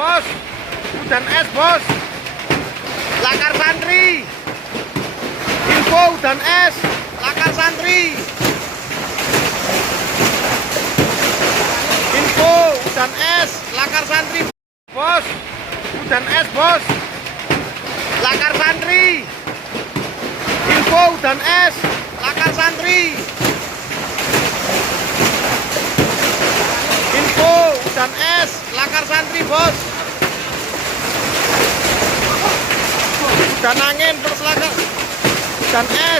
Bos, hujan es bos. Lakar santri. Info hujan es, lakar santri. Info hujan es, lakar santri. Bos, hujan es bos. Lakar santri. Info hujan es, lakar santri. Info hujan es, lakar santri bos. Hujan angin terus lakar hujan es.